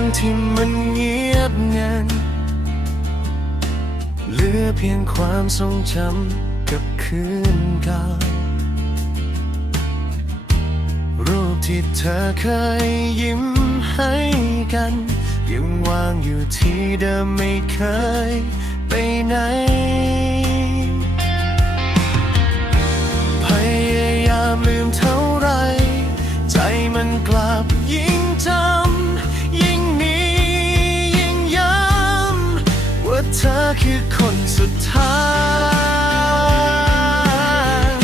งที่มันเงียบเงันเหลือเพียงความทรงจำกับคืนเก่ารูปที่เธอเคยยิ้มให้กัน ยังวางอยู่ที่เดิมไม่เคยไปไหน นสุดท้าย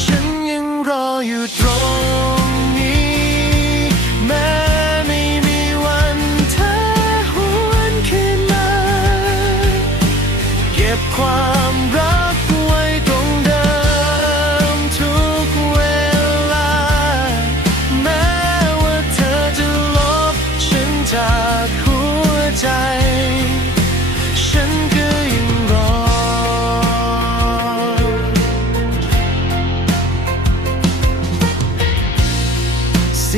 ฉันยังรออยู่ตรงนี้ แม้ไม่มีวันเธอหวนคืนมา เก็บความรัก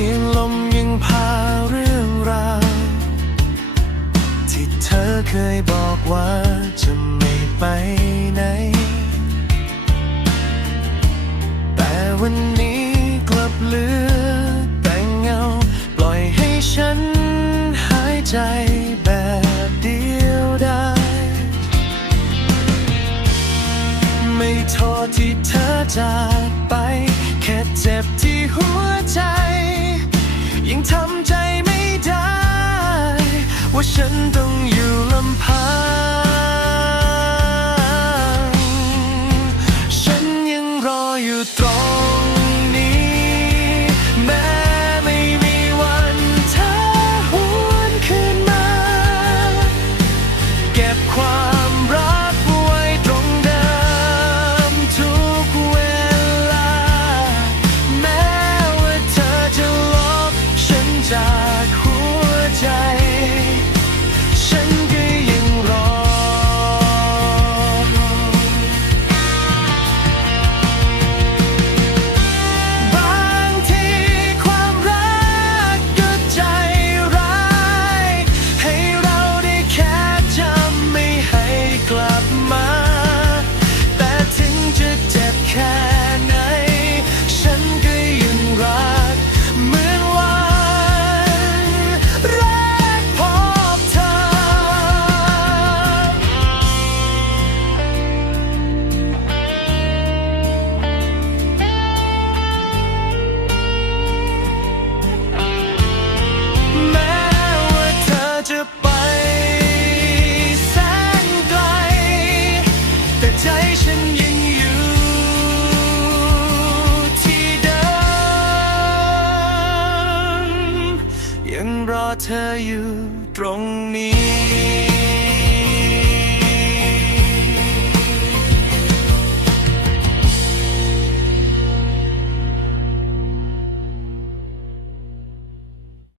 ียงลมยังพาเรื่องราวที่เธอเคยบอกว่า 神灯 เธออยู่ตรงนี้